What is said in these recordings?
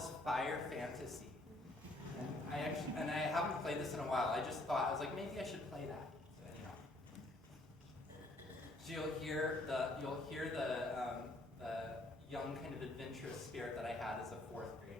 this Fire Fantasy. And I haven't played this in a while. I just thought, I was like, maybe I should play that. So anyhow. So you'll hear the young kind of adventurous spirit that I had as a fourth grader.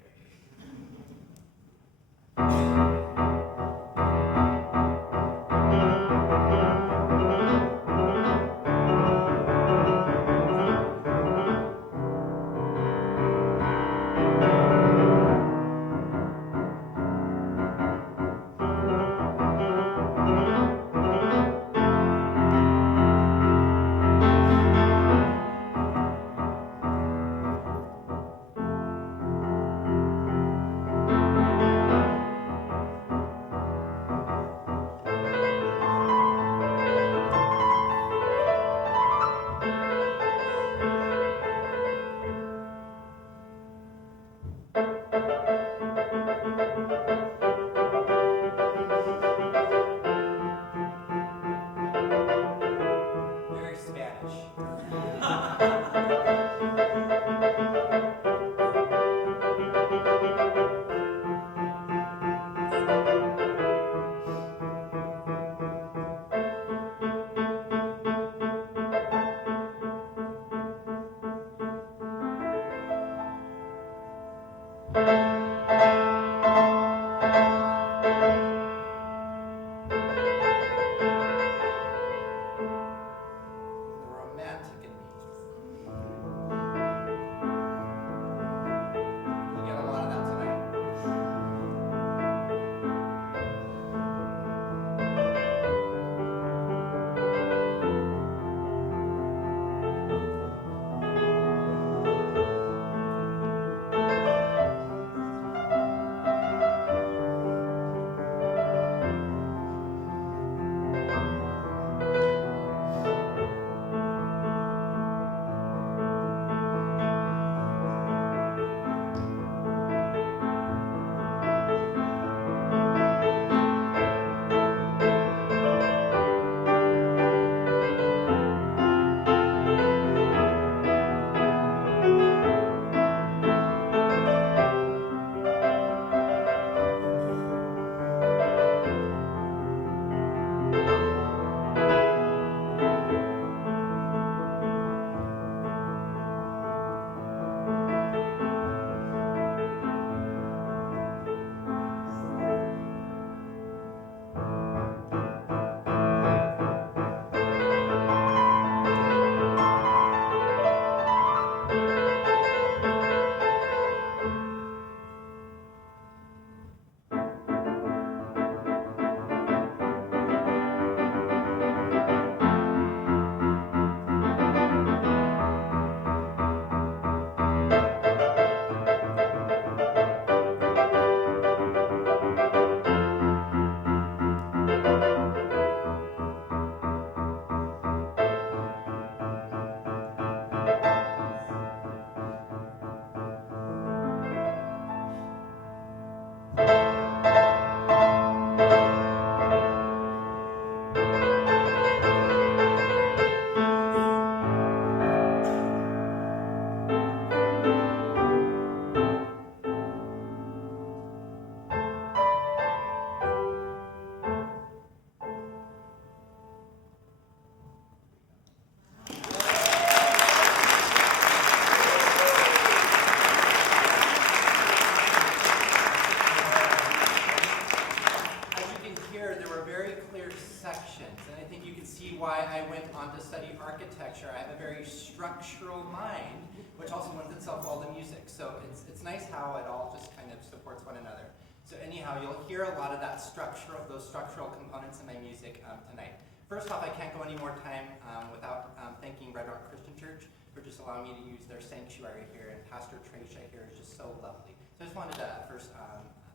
Why I went on to study architecture. I have a very structural mind, which also lends itself well to music. So it's nice how it all just kind of supports one another. So anyhow, you'll hear a lot of those structural components in my music tonight. First off, I can't go any more time without thanking Red Rock Christian Church for just allowing me to use their sanctuary here, and Pastor Tracia here is just so lovely. So I just wanted to first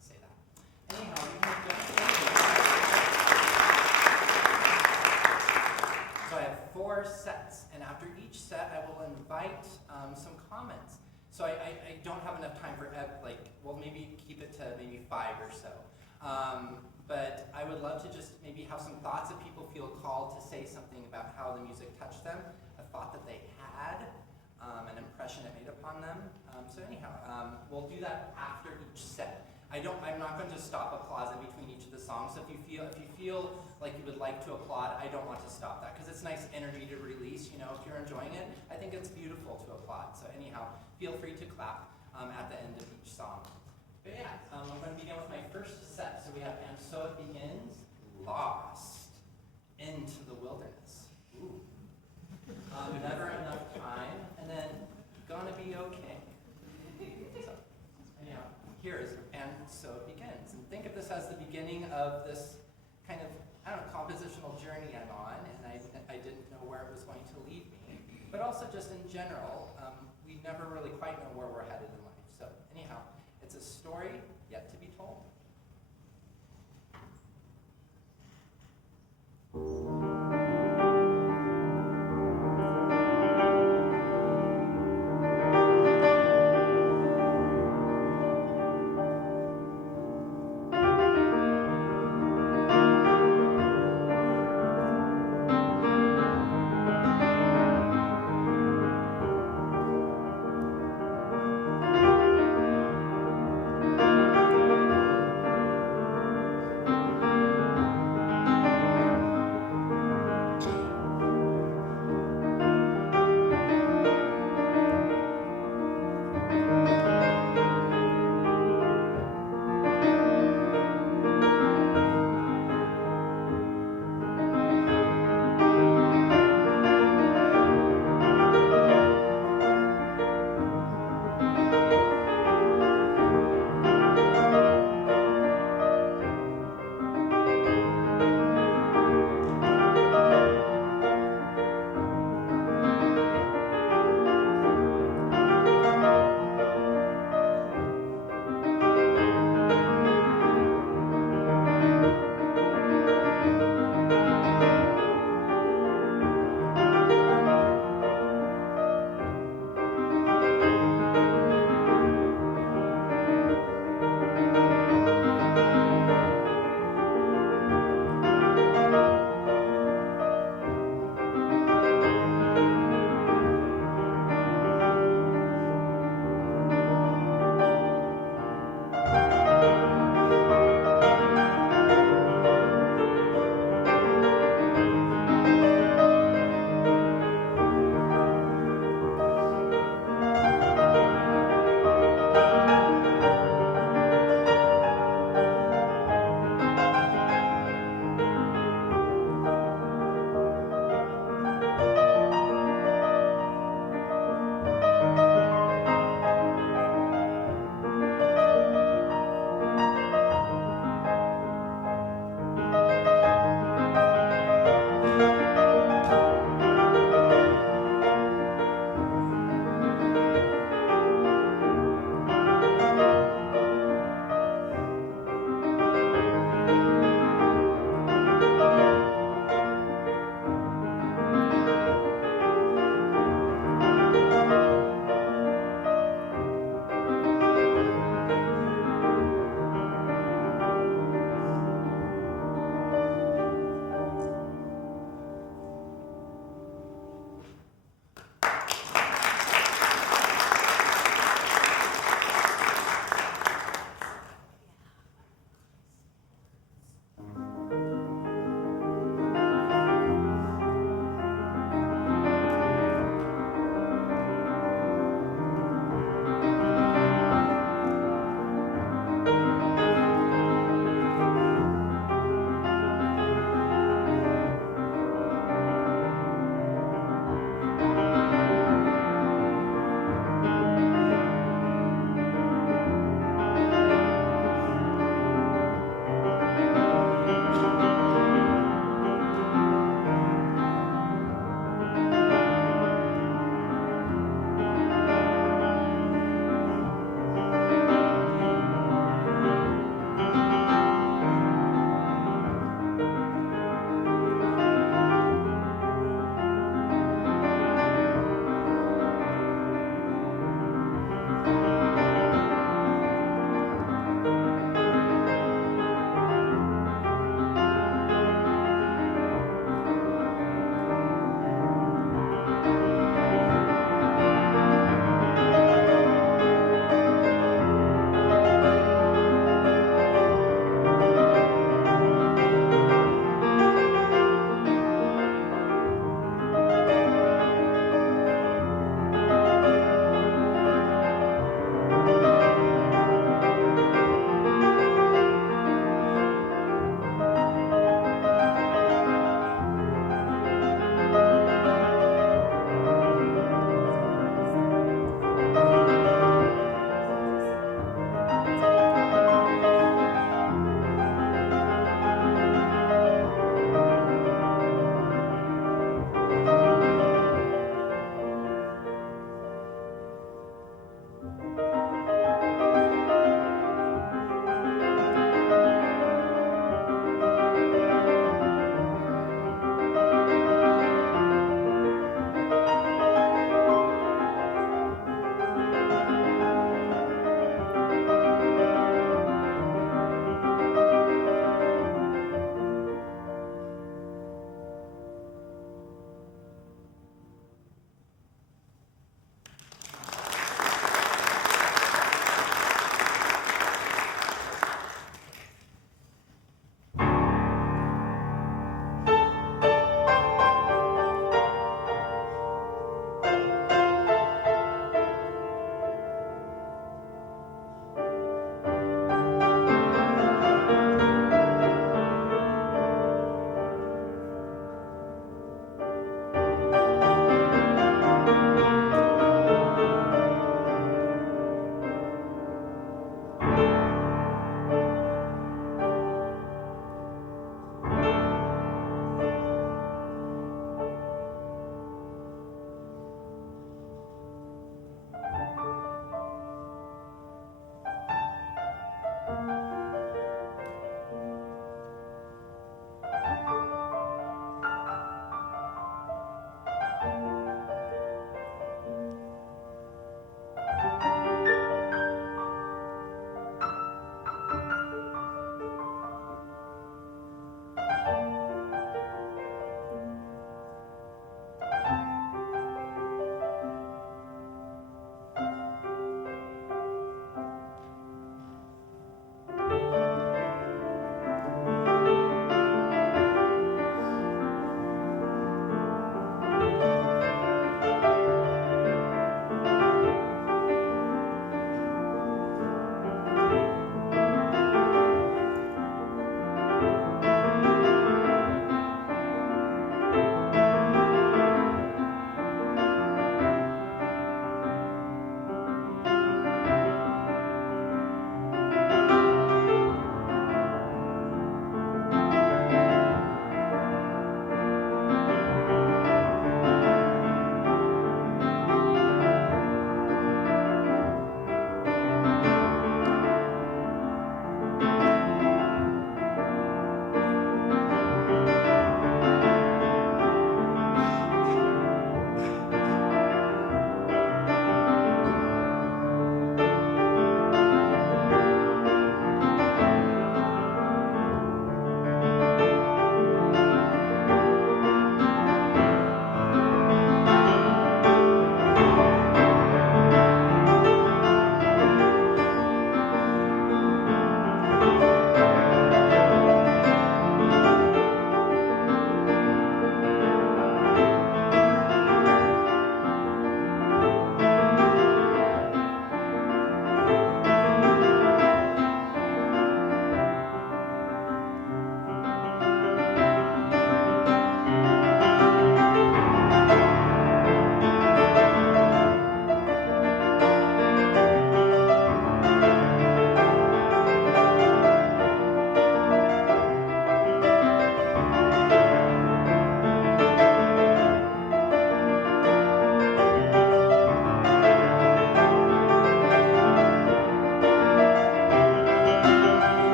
say that. Anyhow, so I have 4 sets, and after each set, I will invite some comments. So I don't have enough time for, maybe keep it to maybe 5 or so. But I would love to just maybe have some thoughts if people feel called to say something about how the music touched them, a thought that they had, an impression it made upon them. So So anyhow, we'll do that after each set. I'm not going to stop applause in between each of the songs. So if you feel like you would like to applaud, I don't want to stop that because it's nice energy to release. You know, if you're enjoying it, I think it's beautiful to applaud. So anyhow, feel free to clap at the end of each song. But yeah, I'm going to begin with my first set. So we have "And So It Begins," "Lost," "Into the Wilderness," ooh, "Never Enough Time," and then "Gonna Be Okay." So anyhow, here is "And So It Begins." And think of this as the beginning of this kind of, I don't know, compositional journey I'm on, and I didn't know where it was going to lead me. But also just in general, we never really quite know where we're headed in life. So anyhow, it's a story yet to be told.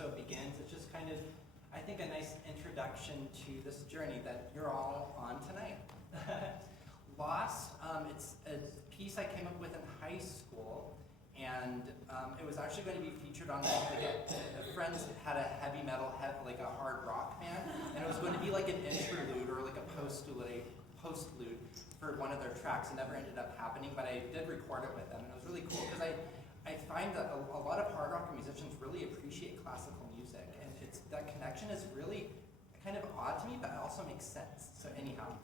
so it begins. It's just kind of, I think, a nice introduction to this journey that you're all on tonight. Lost, it's a piece I came up with in high school, and it was actually going to be featured on, like a friend had a heavy metal, like a hard rock band, and it was going to be like an interlude or like a postlude for one of their tracks. It never ended up happening, but I did record it with them, and it was really cool because I find that a lot of hard rock musicians really appreciate classical music, and that connection is really kind of odd to me, but it also makes sense. So anyhow,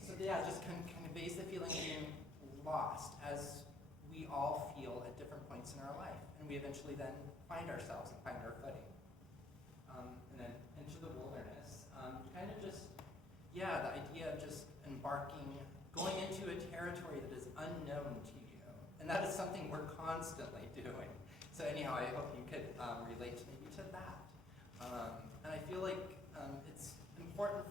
so yeah, just kind of conveys the feeling of being lost, as we all feel at different points in our life, and we eventually then find ourselves and find our footing. And then into the wilderness, kind of just, yeah, the idea of just embarking, going into a territory that is unknown to you, and that is something we're constantly doing. So anyhow, I hope you could relate maybe to that. And I feel like it's important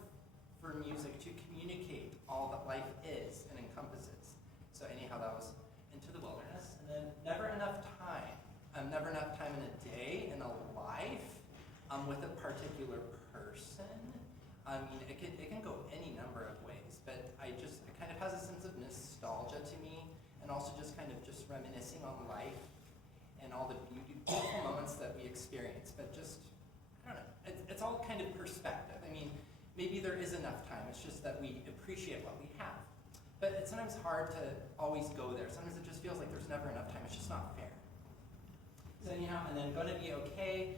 for music to communicate all that life is and encompasses. So anyhow, that was into the wilderness. And then never enough time. Never enough time in a day, in a life, with a particular person. I mean, it can go any number of ways, but it kind of has a sense of nostalgia to me, and also just kind of just reminiscing on life and all the beautiful moments that we experience. But just, I don't know, it's all kind of perspective. I mean, maybe there is enough time, it's just that we appreciate what we have. But it's sometimes hard to always go there. Sometimes it just feels like there's never enough time. It's just not fair. So anyhow, and then going to be okay.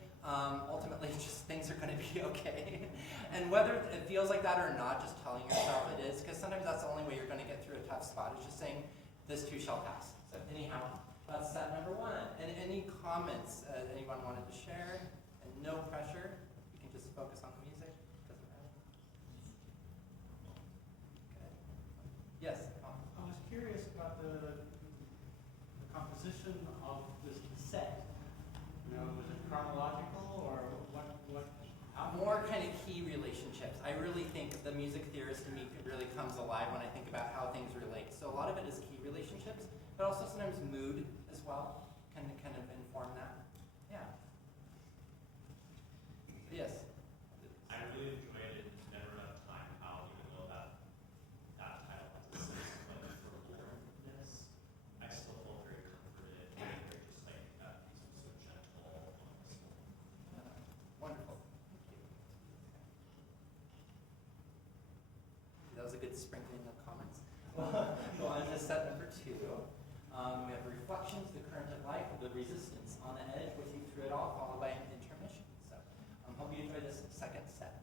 Ultimately, just things are going to be okay. And whether it feels like that or not, just telling yourself it is, because sometimes that's the only way you're going to get through a tough spot, is just saying, this too shall pass. So anyhow, that's step number one. And any comments anyone wanted to share? And no pressure. You can just focus on the music. Doesn't matter. Okay. Yes? I was curious about the composition of this set. You know, was it chronological, or what more kind of key relationships. I really think the music theorist in me really comes alive when I think about how things relate. So a lot of it is key relationships, but also sometimes mood as well can kind of inform that. Yeah. So yes. I really enjoyed it. Never enough time. How even though that title has a sense of forlornness, I still feel very comforted. And very just like that piece was so gentle. Wonderful. Thank you. That was a good sprinkling of comments. Go on to set number two. We have reflections, the current of life, the resistance on the edge with you through it all, followed by an intermission. So hope you enjoy this second set.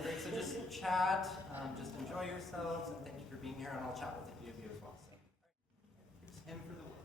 a break. So just chat, just enjoy yourselves, and thank you for being here, and I'll chat with a few of you as well. So, here's Hymn for the World.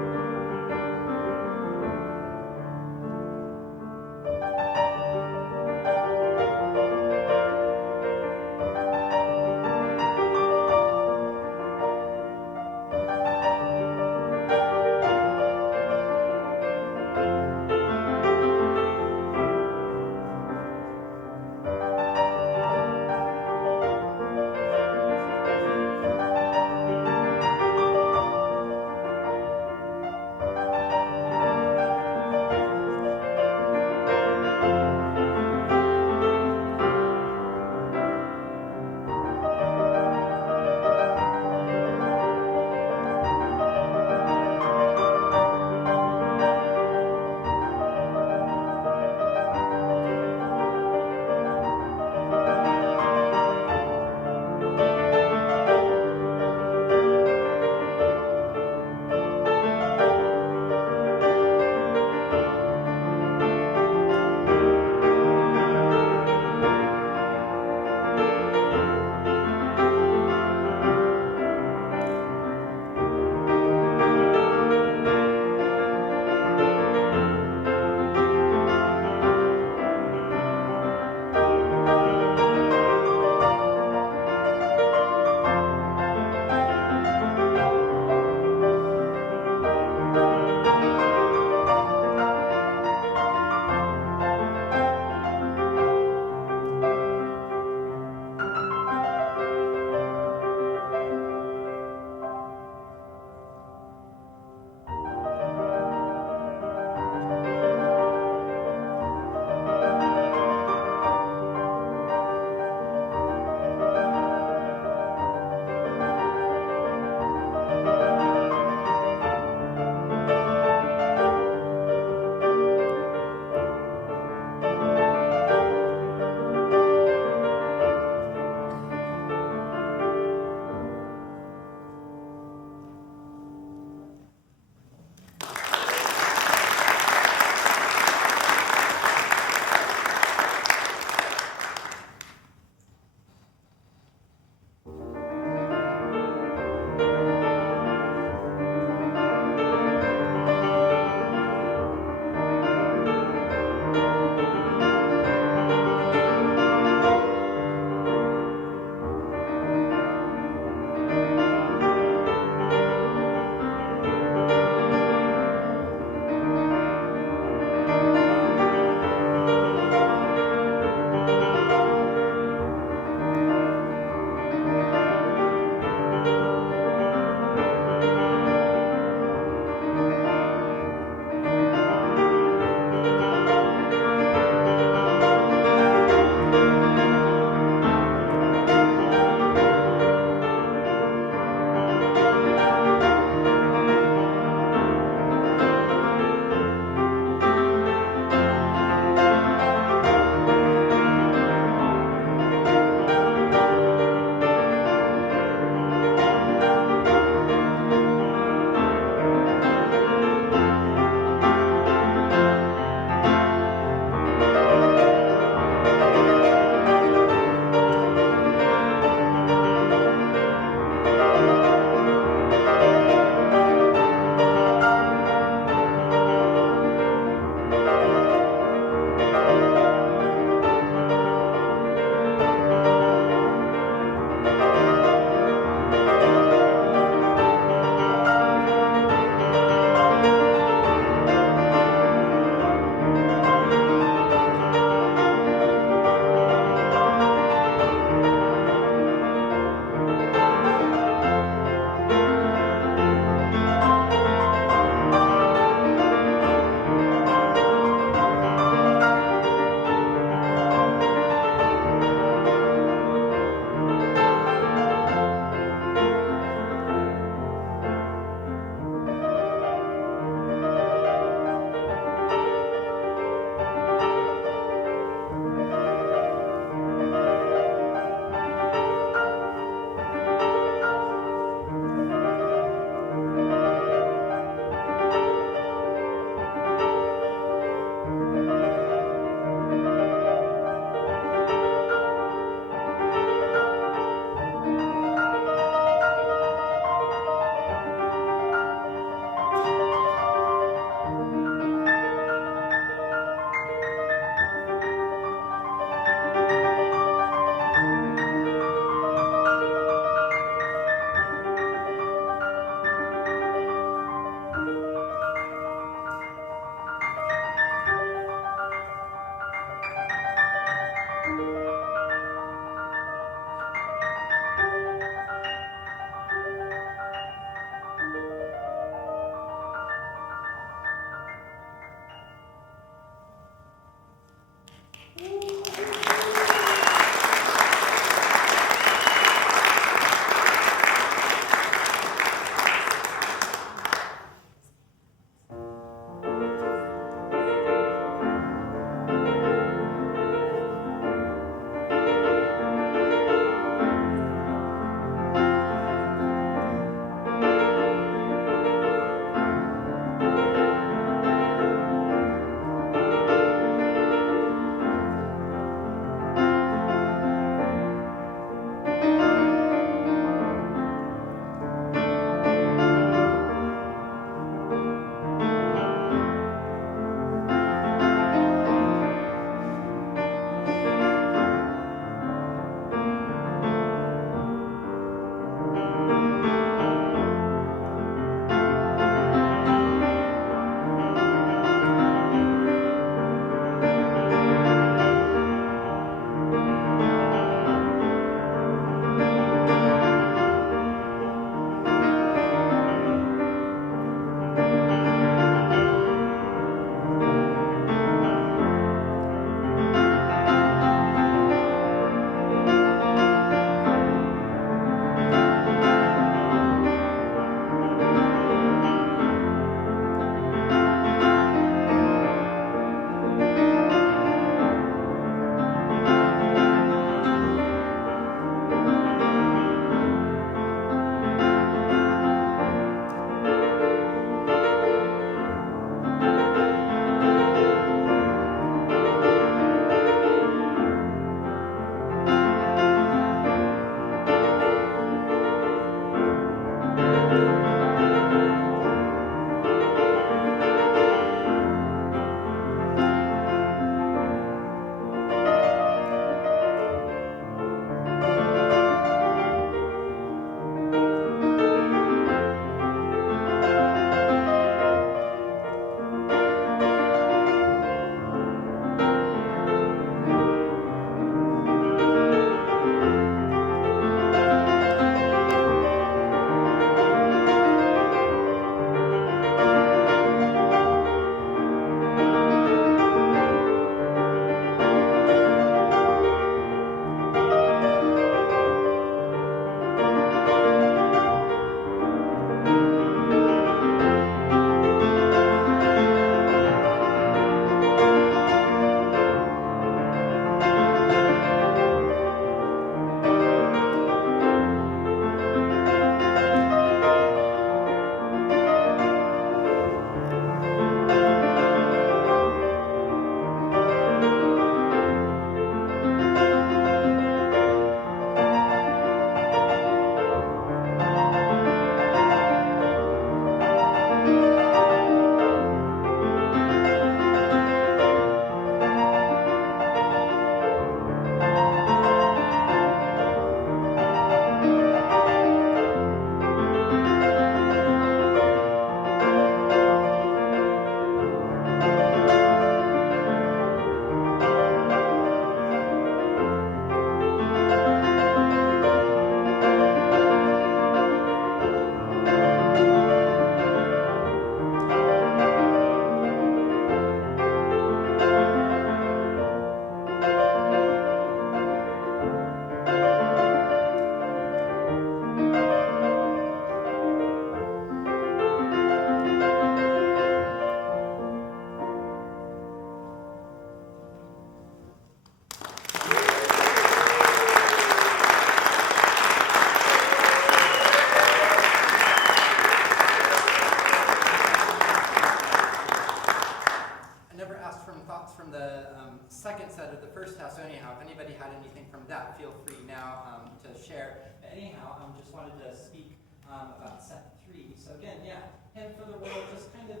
second set of the first half. So anyhow, if anybody had anything from that, feel free now to share. But anyhow, just wanted to speak about set 3. So again, yeah, hymn for the world, just kind of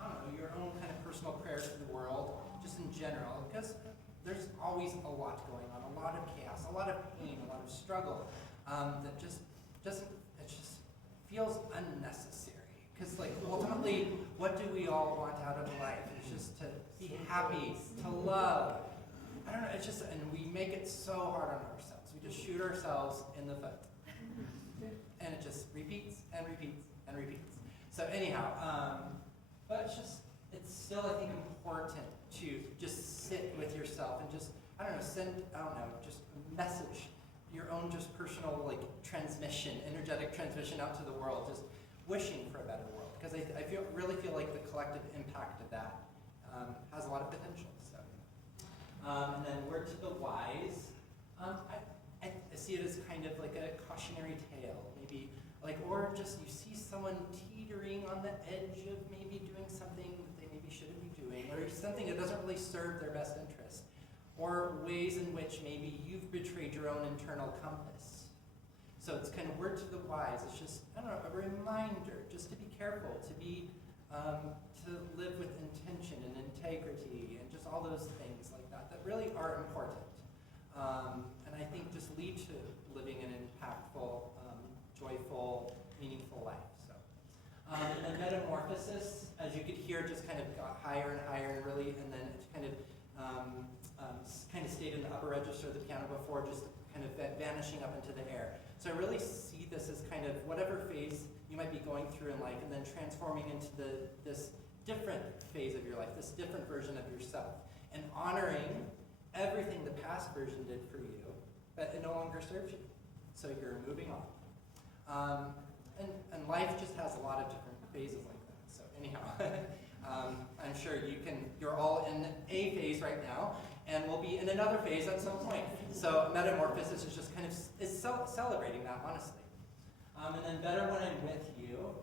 I don't know, your own kind of personal prayers for the world, just in general, because there's always a lot going on, a lot of chaos, a lot of pain, a lot of struggle that just doesn't, it just feels unnecessary. Because like ultimately, what do we all want out of life? It's just to be happy, to love. I don't know, it's just, and we make it so hard on ourselves. We just shoot ourselves in the foot. And it just repeats and repeats and repeats. So anyhow, but it's still, I think, important to just sit with yourself and just, I don't know, just a message, your own just personal like transmission, energetic transmission out to the world, just wishing for a better world. Because I really feel like the collective impact of that has a lot of potential. So, and then word to the wise, I see it as kind of like a cautionary tale, maybe like, or just you see someone teetering on the edge of maybe doing something that they maybe shouldn't be doing, or something that doesn't really serve their best interest, or ways in which maybe you've betrayed your own internal compass. So it's kind of word to the wise. It's just, I don't know, a reminder just to be careful, to be, to live with intention and integrity and just all those things like that really are important. And I think just lead to living an impactful, joyful, meaningful life. So, and then metamorphosis, as you could hear, just kind of got higher and higher, and really, and then it kind of stayed in the upper register of the piano before, just kind of vanishing up into the air. So I really see this as kind of whatever phase you might be going through in life, and then transforming into this different phase of your life, this different version of yourself, and honoring everything the past version did for you, but it no longer serves you. So you're moving on. And life just has a lot of different phases like that. So anyhow, I'm sure you're all in a phase right now, and we'll be in another phase at some point. So metamorphosis is just kind of celebrating that, honestly. And then better when I'm with you.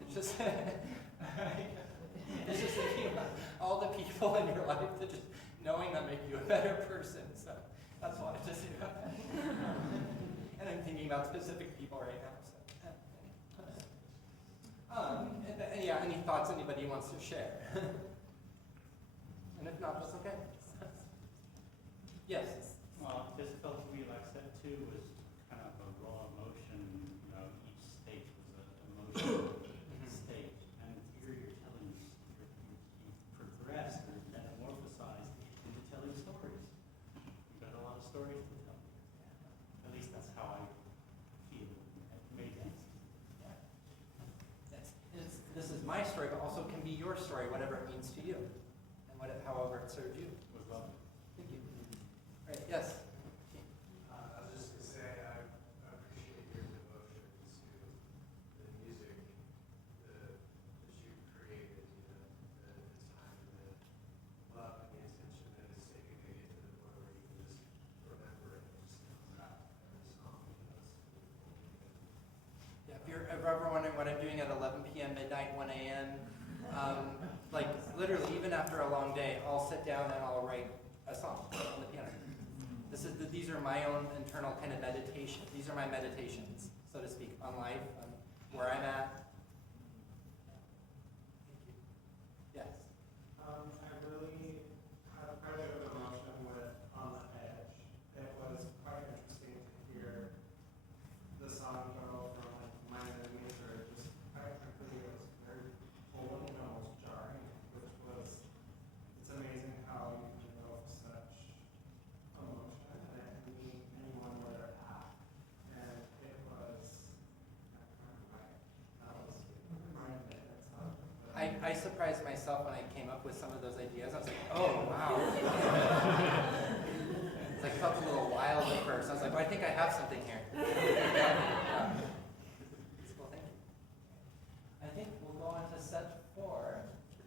It's just it's just thinking about all the people in your life that just knowing that make you a better person. So that's what I just do. And I'm thinking about specific people right now. So. And yeah, any thoughts anybody wants to share? And if not, that's okay. Yes. Well, this felt to me like step 2 was kind of a raw emotion. Each stage was an emotional stage. And here you're telling, you've progressed or metamorphosized into telling stories. You've got a lot of stories to tell. At least that's how I feel. It made sense. Yeah. This is my story, but also can be your story, whatever it means to you, and however it served you. It was lovely. Thank you. All right, yes. I was just going to say, I appreciate your devotion to the music that you created, the time and the love and the attention that it's taken to get to the point where you can just remember it and just comes out every song. Yeah, if you're ever wondering what I'm doing at 11 p.m., midnight, 1 a.m., like literally even after a long day, I'll sit down and I'll write a song on the piano. These are my own internal kind of meditation. These are my meditations, so to speak, on life, on where I'm at. Thank you. Yes. I really had quite a bit of emotion with On the Edge. It was quite interesting to hear the song go from like minor major, just quite quickly. It was very full and almost jarring, which was, it's amazing how you can go from such emotion and it can meet anyone where they're at. And it was, that was my favorite song. I surprised myself when I came up with some of those ideas. I was like, oh, wow. It's like, felt a little wild at first. I was like, well, I think I have something here. Yeah. Well, thank you. I think we'll go on to set 4,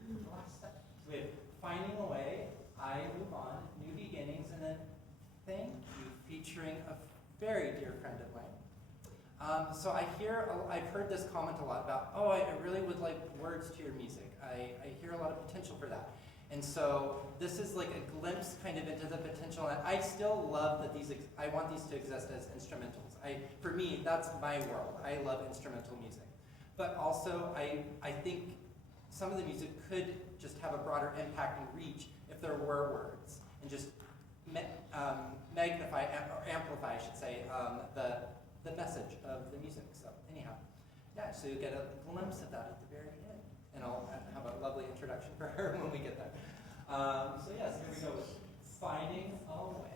the last set. So we have Finding a Way, I Move On, New Beginnings, and then Thank You, featuring a very dear friend of mine. So I've heard this comment a lot about, oh, I really would like words to your music. I hear a lot of potential for that. And so this is like a glimpse kind of into the potential. And I still love that I want these to exist as instrumentals. For me, that's my world. I love instrumental music. But also, I think some of the music could just have a broader impact and reach if there were words and just magnify or amplify, I should say, the message of the music. So anyhow, yeah, so you get a glimpse of that at the very end. And I'll have a lovely introduction for her when we get there. So yes, here we go with Finding a Way.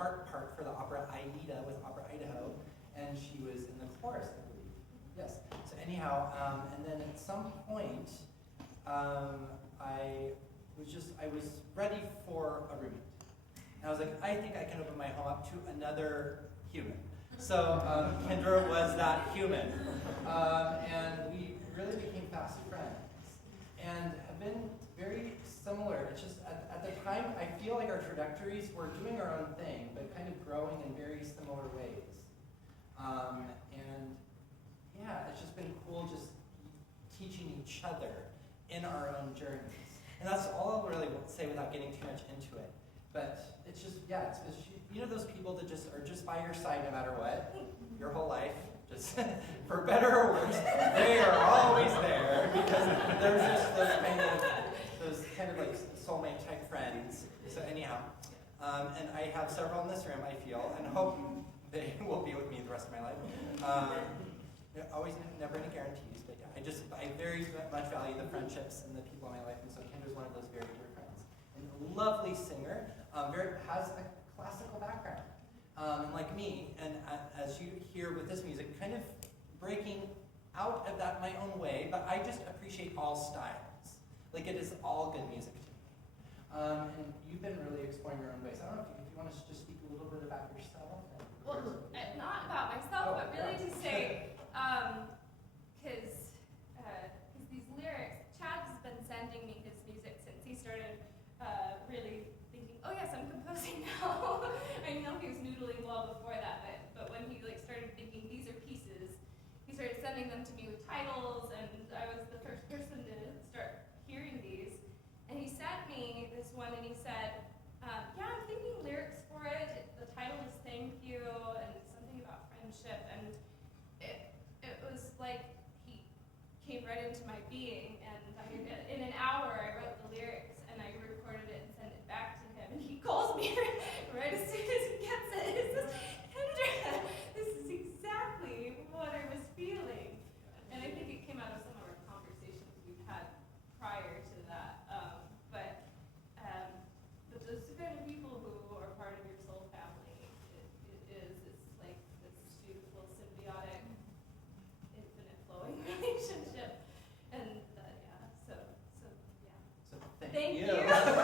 harp part for the opera Aida with Opera Idaho, and she was in the chorus, I believe. Yes. So anyhow, and then at some point, I was ready for a roommate. And I was like, I think I can open my home up to another human. So Kendra was that human. And we really became fast friends. And have been very similar. It's just, at the time, I feel like our trajectories were doing our own thing, but kind of growing in very similar ways. And yeah, it's just been cool just teaching each other in our own journeys. And that's all I'll really say without getting too much into it. But it's just, yeah, it's you know those people that just are just by your side no matter what, your whole life, just for better or worse, they are always there because there's just those kind of like soulmate type friends. So anyhow, and I have several in this room, I feel, and hope they will be with me the rest of my life. Always, never any guarantees, but yeah, I very much value the friendships and the people in my life, and so Kendra's one of those very dear friends. And a lovely singer, has a classical background, and like me, and as you hear with this music, kind of breaking out of that my own way, but I just appreciate all styles. Like it is all good music to me. And you've been really exploring your own ways. I don't know if you want to just speak a little bit about yourself. Well, not about myself, but really to say, because these lyrics, Chad has been sending me his music since he started really thinking, oh yes, I'm composing now. I know he was noodling well before that, but when he started thinking these are pieces, he started sending them to me with titles, and I was the first person to start hearing these. And he sent me this one, and he said, yeah, I'm thinking lyrics for it. The title is Thank You, and something about friendship, and it was like he came right into my being, and in an hour I wrote the lyrics, and I recorded it and sent it back to him, and he calls me right as soon as he gets it. He says, Kendra, this is exactly what I was feeling. And I think it came out of some of our conversations we've had prior to that. But those kind of people who are part of your soul family, it's like this beautiful symbiotic, infinite flowing relationship. And yeah, so yeah. So thank Thank you. you.